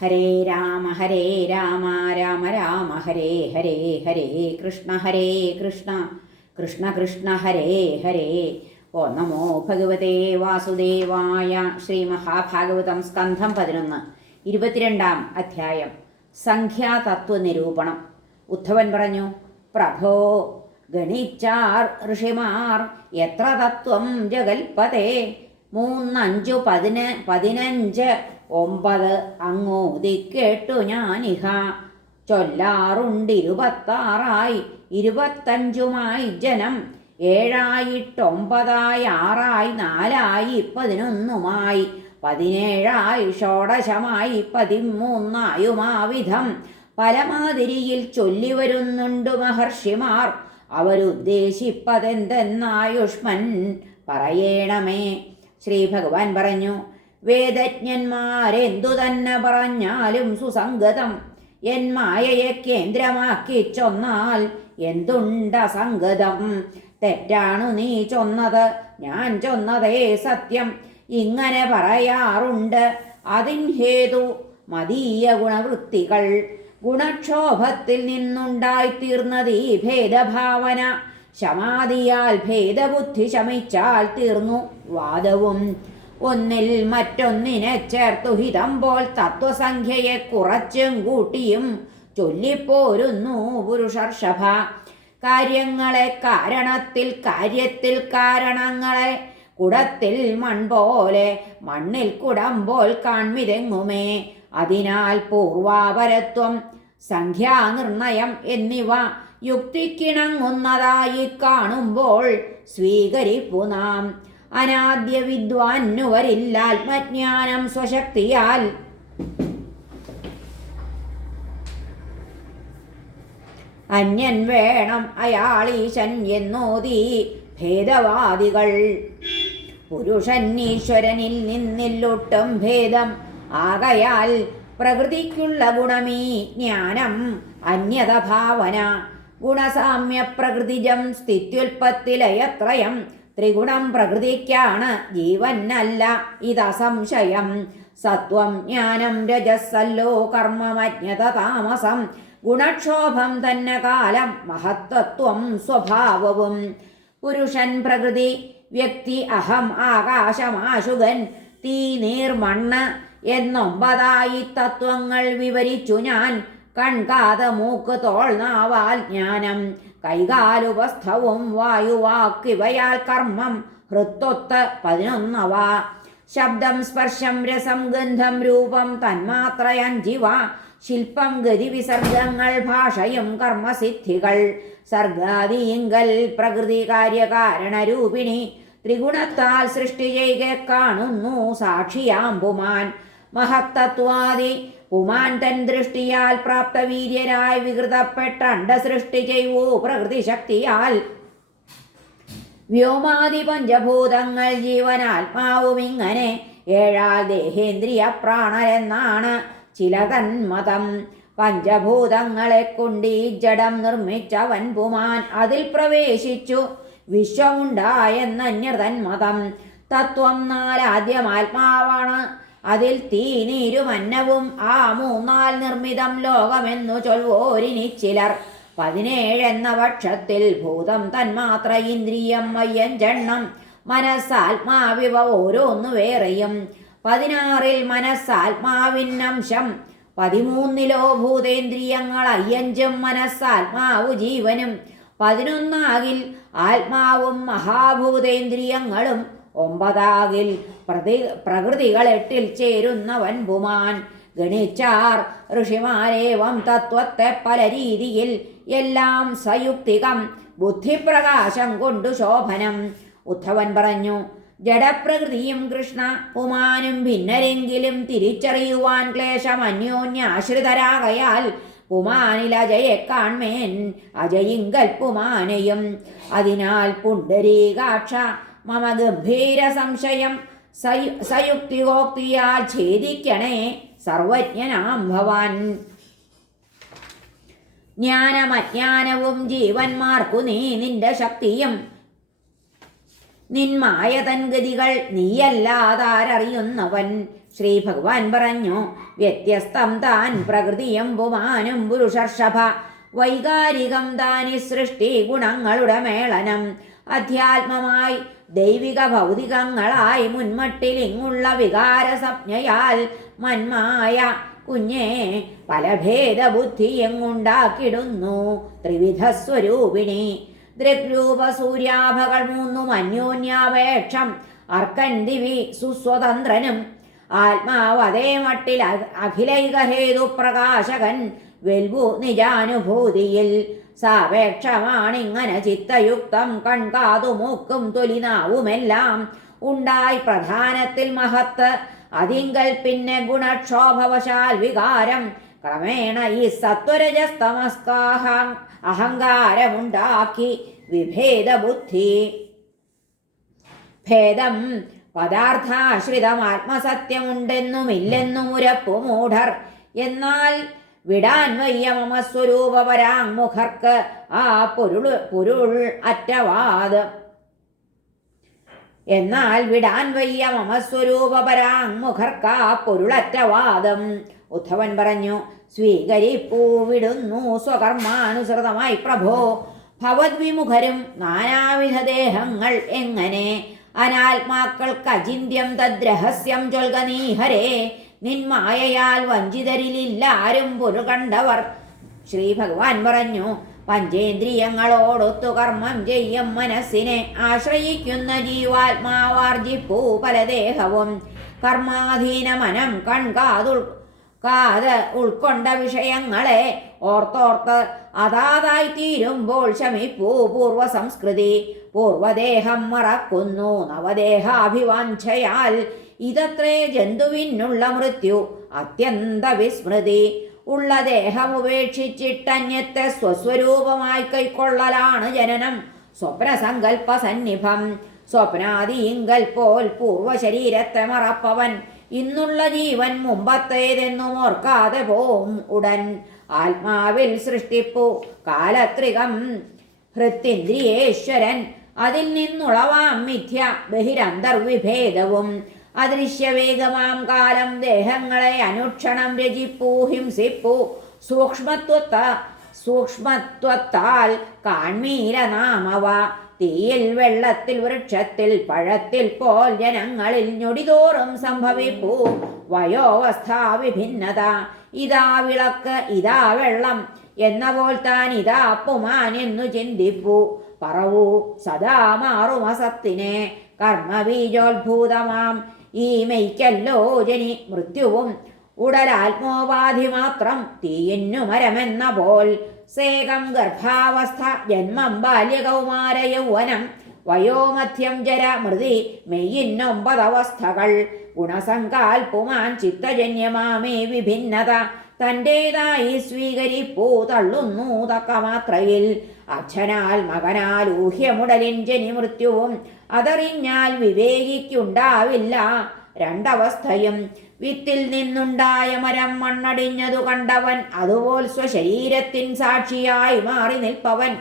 ഹരേ രാമ രാമ രാമ ഹരേ ഹരേ, ഹരേ കൃഷ്ണ കൃഷ്ണ കൃഷ്ണ ഹരേ ഹരേ. ഓ നമോ ഭഗവതേ വാസുദേവായ. ശ്രീ മഹാഭാഗവതം സ്കന്ധം 11 22-ാം അധ്യായം. സംഖ്യാതത്വനിരൂപണം. ഉദ്ധവൻ പറഞ്ഞു, പ്രഭോ, ഗണിച്ചാർ ഋഷിമാർ എത്ര തത്വം ജഗൽപതേ. 3 5 15 9 അങ്ങോതിക്കേട്ടു ഞാനിഹ. ചൊല്ലാറുണ്ട് 25 ജനം. 7 9 6 4 11 17 ഷോഡശമായി 13 പലമാതിരിയിൽ ചൊല്ലിവരുന്നുണ്ടു മഹർഷിമാർ. അവരുദ്ദേശിപ്പതെന്തെന്നായുഷ്മൻ പറയേണമേ. ശ്രീ ഭഗവാൻ പറഞ്ഞു, വേദജ്ഞന്മാരെന്തു തന്നെ പറഞ്ഞാലും സുസംഗതം. എൻ മായയെ കേന്ദ്രമാക്കി ചൊന്നാൽ എന്തുണ്ടസംഗതം. തെറ്റാണു നീ ചൊന്നത്, ഞാൻ ചൊന്നതേ സത്യം. ഇങ്ങനെ പറയാറുണ്ട്. അതിൻ ഹേതു മതീയ ഗുണവൃത്തികൾ. ഗുണക്ഷോഭത്തിൽ നിന്നുണ്ടായിത്തീർന്നതീ ഭേദഭാവന. ശമാദിയാൽ ഭേദബുദ്ധി ശമിച്ചാൽ തീർന്നു വാദവും. ഒന്നിൽ മറ്റൊന്നിനെ ചേർത്തു ഹിതം പോൽ തത്വസംഖ്യയെ കുറച്ചും കൂട്ടിയും ചൊല്ലിപ്പോരുന്നു പുരുഷർഷഭ. കാര്യങ്ങളെ കാരണത്തിൽ, കാര്യത്തിൽ കാരണങ്ങളെ. കുടത്തിൽ മൺപോലെ, മണ്ണിൽ കുടം പോൽ കാൺമിതെങ്ങുമേ. അതിനാൽ പൂർവാപരത്വം, സംഖ്യാനിർണയം എന്നിവ യുക്തിക്കിണങ്ങുന്നതായി കാണുമ്പോൾ സ്വീകരിപ്പു നാം. അനാദ്യ വിദ്വാന്നുവരില്ല ആത്മജ്ഞാനം സ്വശക്തിയാൽ. അന്യൻ വേണം അയാളീശൻ എന്നോതി ഭേദവാദികൾ. പുരുഷൻ ഈശ്വരനിൽ നിന്നില്ലൊട്ടും ഭേദം ആകയാൽ പ്രകൃതിക്കുള്ള ഗുണമീ ജ്ഞാനം അന്യത ഭാവന. ഗുണസാമ്യ പ്രകൃതിജം സ്ഥിത്യുൽപ്പത്തിലയത്രയം. ത്രിഗുണം പ്രകൃതിക്കാണ്, ജീവനല്ല ഇതസംശയം. സത്വം ജ്ഞാനം രജസ്സല്ലോ കർമ്മമജ്ഞത താമസം. ഗുണക്ഷോഭം തന്നെ കാലം, മഹത്തത്വം സ്വഭാവവും. പുരുഷൻ പ്രകൃതി, വ്യക്തി അഹം ആകാശമാശുകൻ തീ നീർ മണ്ണ് എന്നൊമ്പതായി തത്വങ്ങൾ വിവരിച്ചു ഞാൻ. കൺകാത് മൂക്ക് തോൾ നാവാൽ ജ്ഞാനം, കൈകാലുപസ്ഥവും വായുവാക്കിവയാൽ കർമ്മം. ഹൃത്തൊത്ത് 11 ശബ്ദം സ്പർശം രസം ഗന്ധം രൂപം തന്മാത്രയഞ്ചിവ. ശില്പം ഗതി വിസർഗങ്ങൾ ഭാഷയും കർമ്മസിദ്ധികൾ. സർഗാദിയിങ്കൽ പ്രകൃതി കാര്യകാരണരൂപിണി. ത്രിഗുണത്താൽ സൃഷ്ടി ചെയ്കെ കാണുന്നു സാക്ഷിയാം പുമാൻ. മഹത്തത്വാദി പുമാൻ തൻ ദൃഷ്ടിയാൽ പ്രാപ്തവീര്യരായി വികൃതപ്പെട്ട അണ്ടസൃഷ്ടി ചെയ്വൂ പ്രകൃതി ശക്തിയാൽ. വ്യോമാദി പഞ്ചഭൂതങ്ങൾ ജീവനാത്മാവും ഇങ്ങനെ 7 ദേഹേന്ദ്രിയ പ്രാണരെന്നാണ് ചില തന്മതം. പഞ്ചഭൂതങ്ങളെ കൊണ്ട് ഈ ജഡം നിർമ്മിച്ചവൻ പുമാൻ. അതിൽ പ്രവേശിച്ചു വിശ്വമുണ്ടായെന്നന്യർ തന്മതം. തത്വം 4 ആദ്യം ആത്മാവാണ്. അതിൽ തീ നീരും അന്നവും ആ 3 നിർമ്മിതം ലോകമെന്നു ചൊൽവോരിനി ചിലർ. 17 എന്ന പക്ഷത്തിൽ ഭൂതം തന്മാത്ര ഇന്ദ്രിയം മയ്യഞ്ചെണ്ണം. മനസ്സാത്മാവിവ ഓരോന്നു വേറെയും. 16 മനസ്സാത്മാവിനംശം. 13 ഭൂതേന്ദ്രിയങ്ങൾ 5 മനസ്സാത്മാവു ജീവനും. 11 ആത്മാവും മഹാഭൂതേന്ദ്രിയങ്ങളും. 9 പ്രകൃതികൾ 8 ചേരുന്നവൻ പുമാൻ. ഗണിച്ചാർ ഋഷിമാരേവം തത്വത്തെ പല രീതിയിൽ. എല്ലാം സയുക്തികം, ബുദ്ധിപ്രകാശം കൊണ്ടു ശോഭനം. ഉദ്ധവൻ പറഞ്ഞു, ജഡപ്രകൃതിയും കൃഷ്ണ പുമാനും ഭിന്നരെങ്കിലും തിരിച്ചറിയുവാൻ ക്ലേശം. അന്യോന്യാശ്രിതരാകയാൽ പുമാനിൽ അജയെ കാൺമേൻ, അജയിങ്കൽ പുമാനെയും. അതിനാൽ പുണ്ടരീകാക്ഷ മമ ഗംഭീര സംശയം. സയുക്തികോക്തിയാൽ ഛേദിക്കണേ സർവജ്ഞനാം ഭവാൻ. ജ്ഞാനമജ്ഞാനവും ജീവന്മാർക്കു നീ നിന്റെ ശക്തിയും. നിന്മായ തൻ ഗതികൾ നീയല്ലാതാരറിയുന്നവൻ. ശ്രീ ഭഗവാൻ പറഞ്ഞു, വ്യത്യസ്തം താൻ പ്രകൃതിയും പുമാനും പുരുഷർഷഭ വൈകാരികം താനി സൃഷ്ടി ഗുണങ്ങളുടെ മേളനം അധ്യാത്മമായി ദൈവിക ഭൗതികങ്ങളായി മുൻമട്ടിലിങ്ങുള്ള വികാര സംജ്ഞയാൽ മന്മായ കുഞ്ഞേ പലഭേദ ബുദ്ധി എങ്ങുണ്ടാക്കിടുന്നു ത്രിവിധ സ്വരൂപിണി ദൃഗ്രൂപ സൂര്യാഭകൾ മൂന്നും അന്യോന്യാപേക്ഷം അർക്കൻ ദിവി സുസ്വതന്ത്രനും ആത്മാവ് അതേ മട്ടിൽ അഖിലൈകഹേതു പ്രകാശകൻ വെൽവു നിജാനുഭൂതിയിൽ സാപേക്ഷമാണിങ്ങനെ ചിത്തയുക്തം കൺകാതു മൂക്കും തൊലിനാവുമെല്ലാം ഉണ്ടായി പ്രധാനത്തിൽ മഹത്ത് അതിങ്കൽ പിന്നെ ഗുണക്ഷോഭവശാൽ വികാരം ക്രമേണ ഈ സത്വരജസ്തമസ്കാഹ അഹങ്കാരമുണ്ടാക്കി വിഭേദ ബുദ്ധി ഭേദം പദാർത്ഥാശ്രിതം ആത്മസത്യമുണ്ടെന്നുമില്ലെന്നും ഉരപ്പു മൂഢർ എന്നാൽ വിടാൻ വയ്യ മമ സ്വരൂപപരാങ്മുഖർക്ക് ആ പൊരുൾ അറ്റവാദം എന്നാൽ വിടാൻ വയ്യ മമ സ്വരൂപപരാങ്മുഖർക്ക് ആ പൊരുളറ്റവാദം ഉദ്ധവൻ പറഞ്ഞു സ്വീകരിപ്പൂ വിടുന്നു സ്വകർമാനുസൃതമായി പ്രഭോ ഭവദ്വിമുഖരും നാനാവിധ ദേഹങ്ങൾ എങ്ങനെ അനാത്മാക്കൾക്ക് അചിന്യം തദ്രഹസ്യം ചൊൽകനീഹരേ നിന്മായയാൽ വഞ്ചിതരിലില്ലാരും പൊരു കണ്ടവർ ശ്രീ ഭഗവാൻ പറഞ്ഞു പഞ്ചേന്ദ്രിയങ്ങളോടൊത്തു കർമ്മം ചെയ്യും മനസ്സിനെ ആശ്രയിക്കുന്ന ജീവാത്മാവാർജിപ്പൂ പലദേഹവും കർമാധീന മനം കാത് ഉൾക്കൊണ്ട വിഷയങ്ങളെ ഓർത്തോർത്ത് അതാതായി തീരുമ്പോൾ ശമിപ്പൂ പൂർവ സംസ്കൃതി പൂർവദേഹം മറക്കുന്നു നവദേഹാഭിവാഞ്ചയാൽ ഇതത്രേ ജന്തുവിനുള്ള മൃത്യു അത്യന്ത വിസ്മൃതി ഉള്ള ദേഹം ഉപേക്ഷിച്ചിട്ടന്യത്തെ സ്വസ്വരൂപമായി കൈക്കൊള്ളലാണ് ജനനം സ്വപ്നസങ്കല്പ സന്നിഭം സ്വപ്നാദിയിങ്കൽ പോൽ പൂർവശരീരത്തെ മറപ്പവൻ ഇന്നുള്ള ജീവൻ മുമ്പത്തേതെന്നും ഓർക്കാതെ പോം ഉടൻ ആത്മാവിൽ സൃഷ്ടിപ്പു കാലത്രികം ഹൃത്തിന്ദ്രിയേശ്വരൻ അതിൽ നിന്നുളവാം മിഥ്യ ബഹിരന്തർവിഭേദവും അദൃശ്യവേഗമാം കാലം ദേഹങ്ങളെ അനുക്ഷണം രചിപ്പൂ ഹിംസിപ്പൂ സൂക്ഷ്മത്വത്താൽ കാൺമീര നാമവ തീയിൽ വെള്ളത്തിൽ വൃക്ഷത്തിൽ പഴത്തിൽ പോൽ ജനങ്ങളിൽ ഞൊടിതോറും സംഭവിപ്പൂ വയോവസ്ഥാ വിഭിന്നത ഇതാ വിളക്ക് ഇതാ വെള്ളം എന്ന പോൽ താൻ ഇതാ പുമാൻ എന്നു ചിന്തിപ്പൂ പറവൂ സദാ മാറുമസത്തിനെ കർമ്മബീജോത്ഭൂതമാം ഈ മെയ്ക്കല്ലോ ജനി മൃത്യുവും ഉടലാത്മോപാധി മാത്രം തീയിന്നു മരമെന്ന പോൽ സേകം ഗർഭാവസ്ഥ ജന്മം ബാല്യകൗമാര യൗവനം വയോമധ്യം ജര മൃതി മെയ്യിന്നൊമ്പതവസ്ഥകൾ ഗുണസങ്കാൽപ്പുമാൻ ചിത്തജന്യമാമേ വിഭിന്നത തൻ്റേതായി സ്വീകരിപ്പൂ തള്ളുന്നു തക്കമാത്രയിൽ അച്ഛനാൽ മകനാൽ ഊഹ്യമുടലിൻ ജനി മൃത്യുവും അതറിഞ്ഞാൽ വിവേകിക്കുണ്ടാവില്ല രണ്ടവസ്ഥയും വിത്തിൽ നിന്നുണ്ടായ മരം മണ്ണടിഞ്ഞതു കണ്ടവൻ അതുപോൽ സ്വശരീരത്തിൻ സാക്ഷിയായി മാറി നിൽപ്പവൻ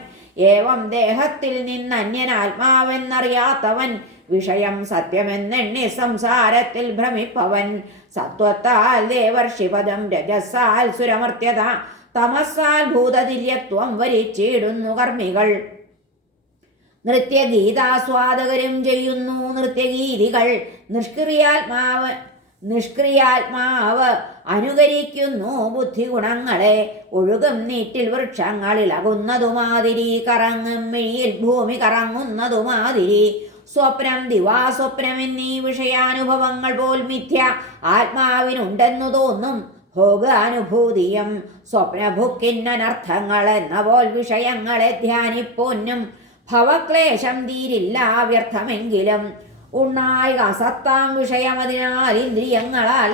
ഏവം ദേഹത്തിൽ നിന്നന്യനാത്മാവെന്നറിയാത്തവൻ വിഷയം സത്യമെന്നെണ്ണി സംസാരത്തിൽ ഭ്രമിപ്പവൻ സത്വത്താൽ ദേവർഷിപദം രജസാൽ സുരമർത്യത തമസാൽ ഭൂതതിര്യത്വം വരിച്ചിടുന്നു കർമ്മികൾ നൃത്യഗീതാസ്വാദകരും ചെയ്യുന്നു നൃത്യഗീതികൾ നിഷ്ക്രിയാത്മാവ് അനുകരിക്കുന്നു ബുദ്ധിഗുണങ്ങളെ ഒഴുകും നീറ്റിൽ വൃക്ഷങ്ങളിൽ അകുന്നതുമാതിരി കറങ്ങും മിഴിയിൽ ഭൂമി കറങ്ങുന്നതുമാതിരി സ്വപ്നം ദിവാസ്വപ്നം എന്നീ വിഷയാനുഭവങ്ങൾ പോൽ മിഥ്യ ആത്മാവിനുണ്ടെന്നു തോന്നും ഭോഗാനുഭൂതിയും സ്വപ്നഭുക്കിന്നനർത്ഥങ്ങൾ എന്ന പോൽ വിഷയങ്ങളെ ധ്യാനിപ്പൊന്നും ഭവക്ലേശം തീരില്ല വ്യർത്ഥമെങ്കിലും ഉണ്ണായി അസത്താം വിഷയമതിനാൽ ഇന്ദ്രിയങ്ങളാൽ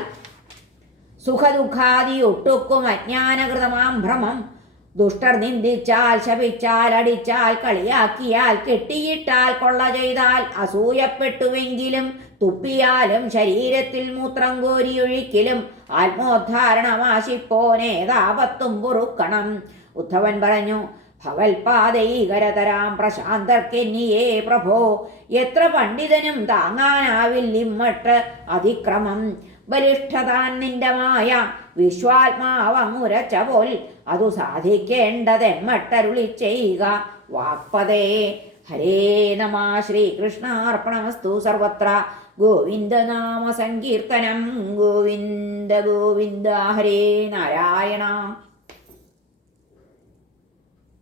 സുഖദുഃഖാദി ഒട്ടുക്കും അജ്ഞാനകൃതമാം ഭ്രമം ദുഷ്ടർ നിന്ദിച്ചാൽ ശപിച്ചാൽ അടിച്ചാൽ കളിയാക്കിയാൽ കെട്ടിയിട്ടാൽ കൊള്ള ചെയ്താൽ അസൂയപ്പെട്ടുവെങ്കിലും തുപ്പിയാലും ശരീരത്തിൽ മൂത്രം കോരിയൊഴിക്കലും ആത്മോദ്ധാരണമാശിപ്പോനേതാപത്തും പൊറുക്കണം ഉദ്ധവൻ പറഞ്ഞു ഭവൽപാദൈകരതരാം പ്രശാന്തർക്കെന്നിയേ പ്രഭോ എത്ര പണ്ഡിതനും താങ്ങാനാവില്ലിമ്മട്ട് അതിക്രമം ബലിഷ്ഠതാൻ നിന്റെ മായ വിശ്വാത്മാവങ്ങുരച്ച പോൽ അതു സാധിക്കേണ്ടതെമ്മട്ടരുളി ചെയ്യുക വാക്പതേ. ഹരേ നമ. ശ്രീകൃഷ്ണാർപ്പണമസ്തു. സർവത്ര ഗോവിന്ദനാമ സങ്കീർത്തനം. ഗോവിന്ദ ഗോവിന്ദ. ഹരേ നാരായണ.